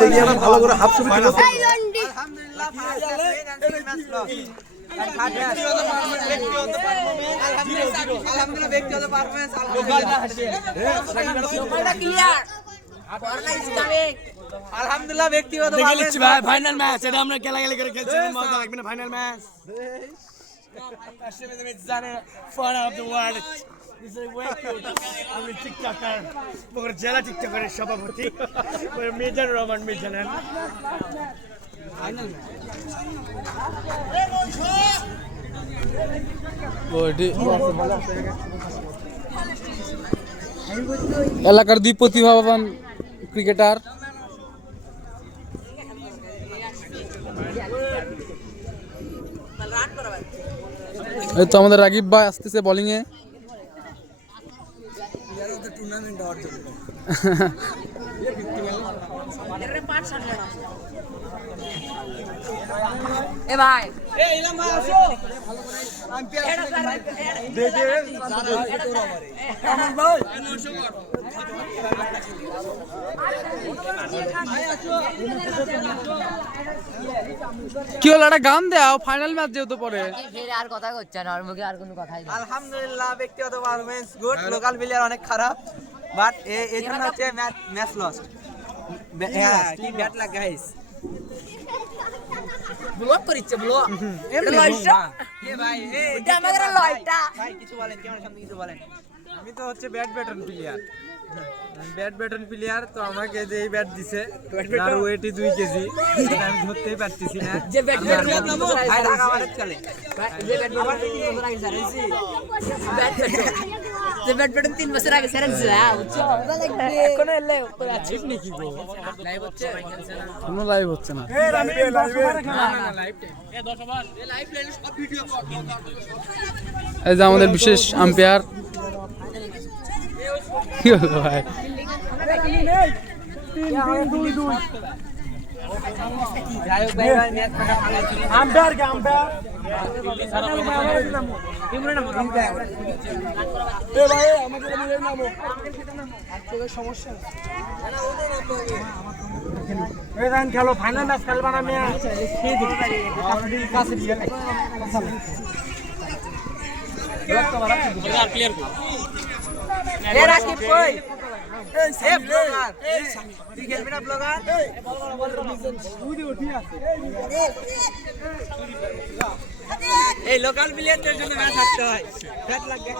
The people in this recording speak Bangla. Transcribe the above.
দেখি আমরা ভালো করে হাফ ছবি তুলো। আলহামদুলিল্লাহ ব্যক্তিগত পারফরম্যান্স আলহামদুলিল্লাহ ব্যক্তিগত দেখেছি ভাই ফাইনাল ম্যাচ এটা আমরা খেলাখেলি করে খেলছি মজা লাগবে না final match fan of the world this is way cute আমি টিকটকার বগুড়া জেলা টিকটকারের সভাপতি মিজান রহমান মিজান এলাকার দুই প্রতিভাবান ক্রিকেটার এই তো আমাদের রাগিব ভাই আসতেছে বোলিং এ এ ভাই কি হলো একটা গান দাও ফাইনাল ম্যাচ যেহেতু পরে আর কথা হচ্ছে না আর মুখে আর কোনো কথাই নেই। আলহামদুলিল্লাহ ব্যক্তিগত পারফরম্যান্স গুড লোকাল প্লেয়ার অনেক খারাপ বাট এই জন্য হচ্ছে ম্যাচ লস্ট হ্যাঁ কি ব্যাট লাগ গাইস ব্লক করিচ্ছে ব্লক এমনি এ ভাই এটা আমাদের লয়টা ভাই কিছু বলেন কেমন সামনে কিছু বলেন আমি তো হচ্ছে ব্যাট ব্যাটন প্লেয়ার তো আমাকে যে এই ব্যাট দিছে আর ওয়েটই 2 কেজি আমি ধরতেই পারতেছি না যে ব্যাট ভাই ঢাকা আমাদের চলে যে ব্যাট আবার 3 বছর আগে সারেছি যে ব্যাট 3 বছর আগে সারেছি বুঝছো এখন এলে উপরে আছে নাকি গো লাইভ হচ্ছে কোনো লাইভ হচ্ছে না এই যে আমাদের বিশেষ আম্পায়ার কি হলো ভাই খেলো ফাইনাল ম্যাচ খেলবা না মেয়ে এ রাকিব কই এ ব্লগার তুই খেলবি না ব্লগার এই লোকাল প্লেয়ারদের জন্য ম্যাচ থাকতে হয় ব্যাট লাগে